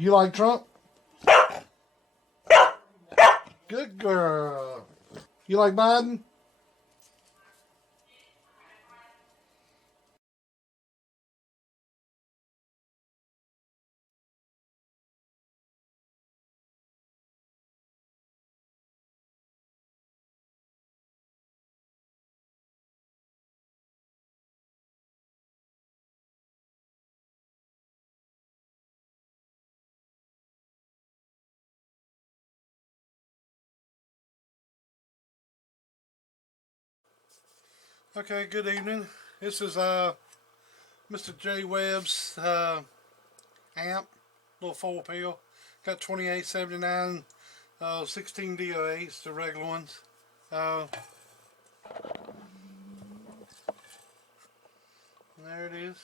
You like Trump? Good girl. You like Biden? Okay, good evening. This is Mr. J Webb's amp, little 4 pill. Got 2879 16 DO8s, the regular ones. There it is.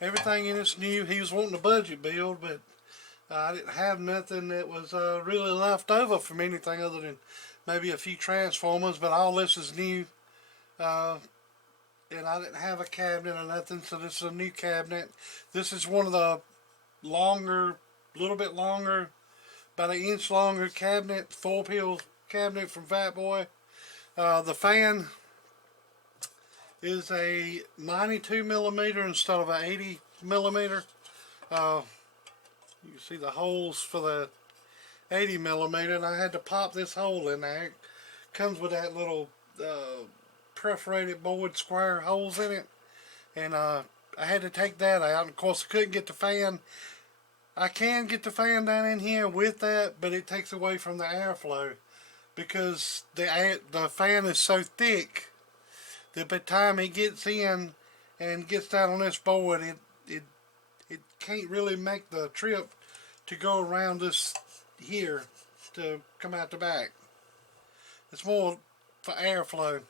Everything in it's new. He was wanting a budget build, but I didn't have nothing that was really left over from anything other than maybe a few transformers, but all this is new. And I didn't have a cabinet or nothing, so this is a new cabinet. This is one of the longer, little bit longer, about an inch longer cabinet, 4 pill cabinet from Fat Boy. The fan is a 92 millimeter instead of an 80 millimeter. You can see the holes for the 80 millimeter, and I had to pop this hole in there. It comes with that little perforated board square holes in it, and I had to take that out. And of course, I couldn't get the fan. I can get the fan down in here with that, but it takes away from the airflow because the fan is so thick that by the time it gets in and gets down on this board, it can't really make the trip to go around this here to come out the back. It's more for airflow.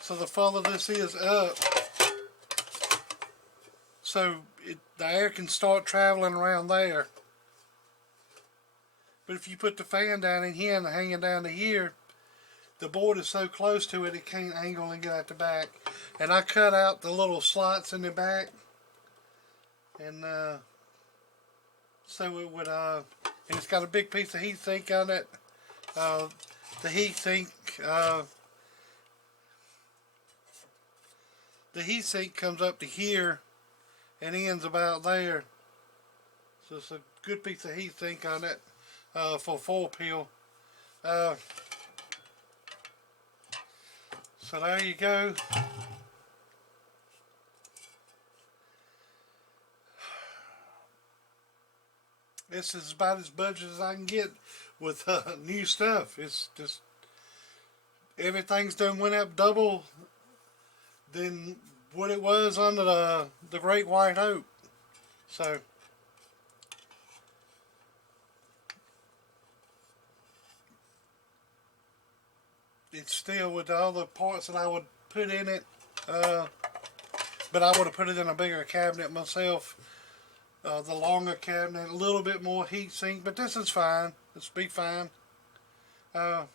So the further this is up, so the air can start traveling around there. But if you put the fan down in here and hanging down to here, the board is so close to it, it can't angle and get out the back. And I cut out the little slots in the back, and so it would, and it's got a big piece of heat sink on it. The heat sink comes up to here and ends about there. So it's a good piece of heat sink on it for 4 pill. So there you go. This is about as budget as I can get with new stuff. It's just everything's done went up double than what it was under the Great White Oak. So it's still with all the parts that I would put in it, but I would have put it in a bigger cabinet myself. The longer cabinet, a little bit more heat sink, but this is fine. This will be fine. Of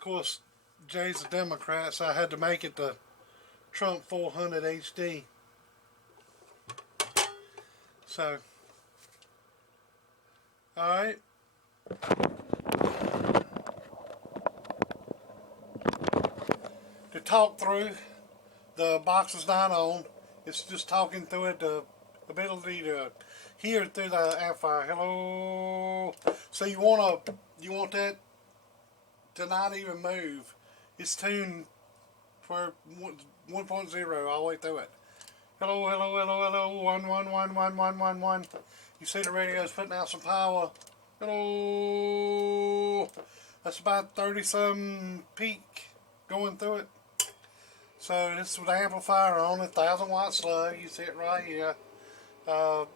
course, Jay's a Democrat, so I had to make it the Trump 400 HD. So, alright. To talk through, the box is not on. It's just talking through it, the ability to hear it through the amplifier. Hello. So you want that to not even move. It's tuned for 1.0 all the way through it. Hello, hello, hello, hello. 1, 1, 1, 1, 1, 1, 1. You see the radio's putting out some power. Hello. That's about 30 some peak going through it. So this is with the amplifier on it, 1000-watt slug. You see it right here.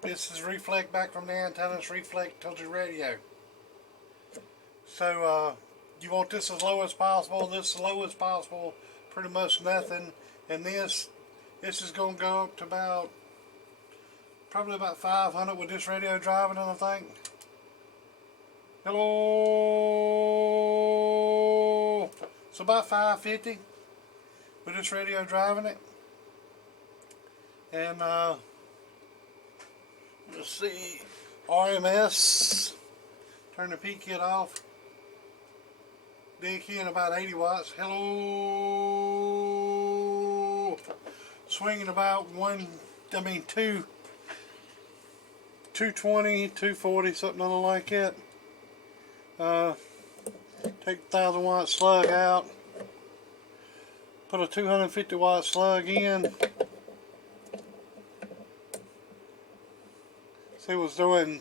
This is reflect back from the antennas, reflect to the radio. So you want this as low as possible, this as low as possible, pretty much nothing. And this is going to go up to probably about 500 with this radio driving, I think. Hello. So about 550. put this radio drive in it, and let's see, RMS, turn the peak kit off, dig in about 80 watts, hello, swinging about 220, 240, something like that. Take 1,000 watt slug out, put a 250 watt slug in. See, it was doing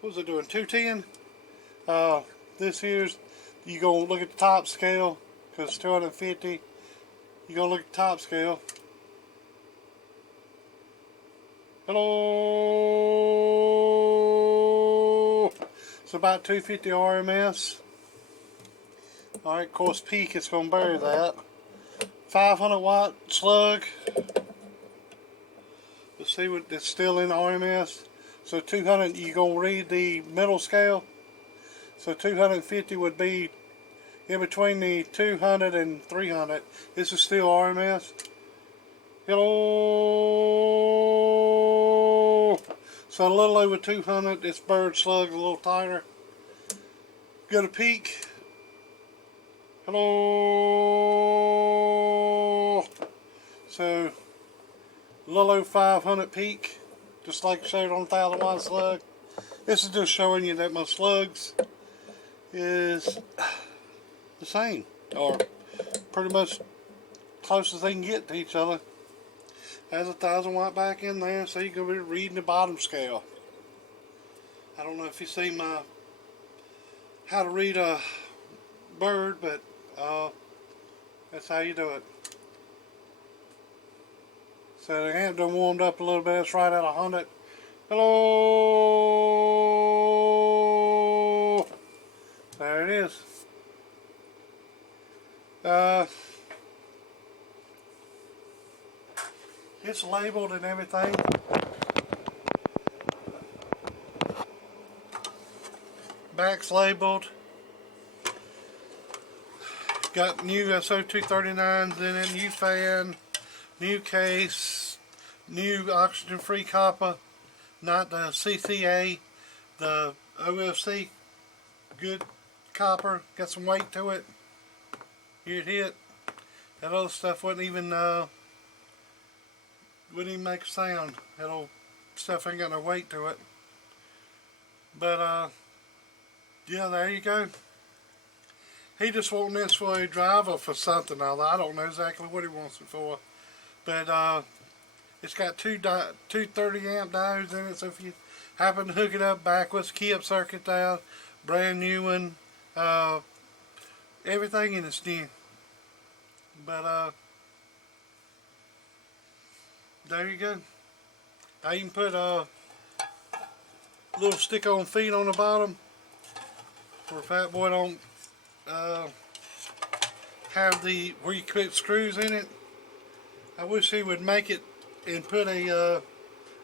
what was it doing, 210? This here's, you go look at the top scale, because it's 250. You go look at the top scale. Hello. It's about 250 RMS. Alright, of course peak it's going to bury that. 500 watt slug. Let's see what it's still in RMS. So 200, you're going to read the middle scale. So 250 would be in between the 200 and 300. This is still RMS. Hello. So a little over 200. This bird slug's a little tighter. Go to peak. Hello. So a little over 500 peak, just like I showed on 1,000 watt slug. This is just showing you that my slugs is the same, or pretty much close as they can get to each other. Has a 1,000 watt back in there, so you can be reading the bottom scale. I don't know if you see my how to read a bird, but that's how you do it. So the amp done warmed up a little bit. It's right at 100. Hello. There it is. It's labeled and everything. Back's labeled. Got new SO239s in it, new fan, new case, new oxygen-free copper, not the CCA, the OFC, good copper, got some weight to it. Here it hit. That other stuff wouldn't even make a sound. That old stuff ain't got no weight to it. But yeah, there you go. He just wanting this for a driver for something, although I don't know exactly what he wants it for. But it's got two 30 amp diodes in it, so if you happen to hook it up backwards, key up circuit dial, brand new one, everything in it's new. But there you go. I even put a little stick-on feet on the bottom for Fat Boy don't have the where you put screws in it. I wish he would make it and put a at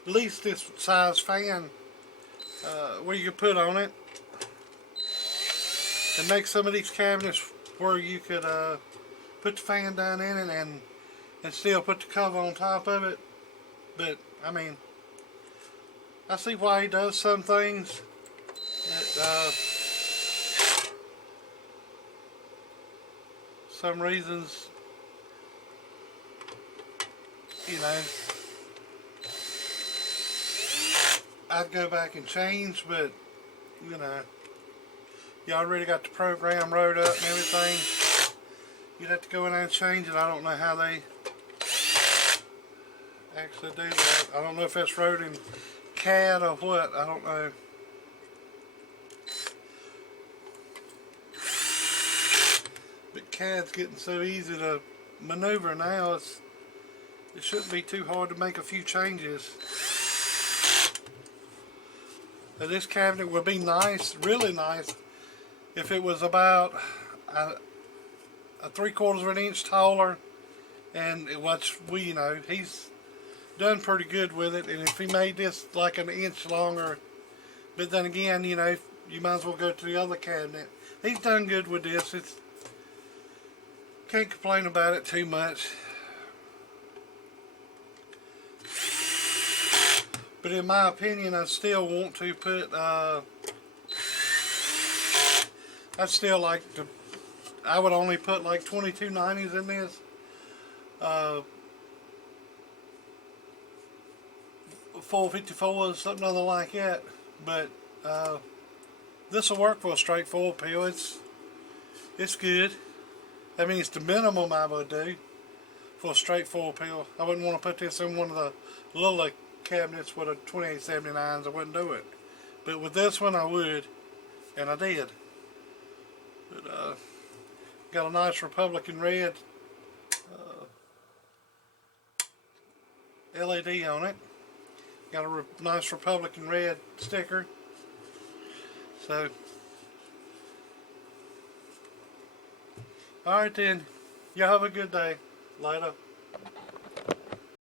least this size fan where you could put on it, and make some of these cabinets where you could put the fan down in it and still put the cover on top of it. But I mean, I see why he does some things. Some reasons, you know, I'd go back and change, but you know, you already got the program wrote up and everything. You'd have to go in there and change it. I don't know how they actually do that. I don't know if that's wrote in CAD or what. I don't know. But CAD's getting so easy to maneuver now. It shouldn't be too hard to make a few changes. Now this cabinet would be nice, really nice, if it was about a 3/4 of an inch taller, and you know, he's done pretty good with it. And if he made this like an inch longer, but then again, you know, you might as well go to the other cabinet. He's done good with this. It's can't complain about it too much. But in my opinion, I still want to put, I'd still like to, I would only put like 2290s in this. 454s, something other like that. But this will work for a straight 4-pill. It's good. I mean, it's the minimum I would do for a straight 4-pill. I wouldn't want to put this in one of the little cabinets with a 2879s. I wouldn't do it. But with this one, I would, and I did. But got a nice Republican red LED on it. Got a nice Republican red sticker. So, alright then. Y'all have a good day. Later.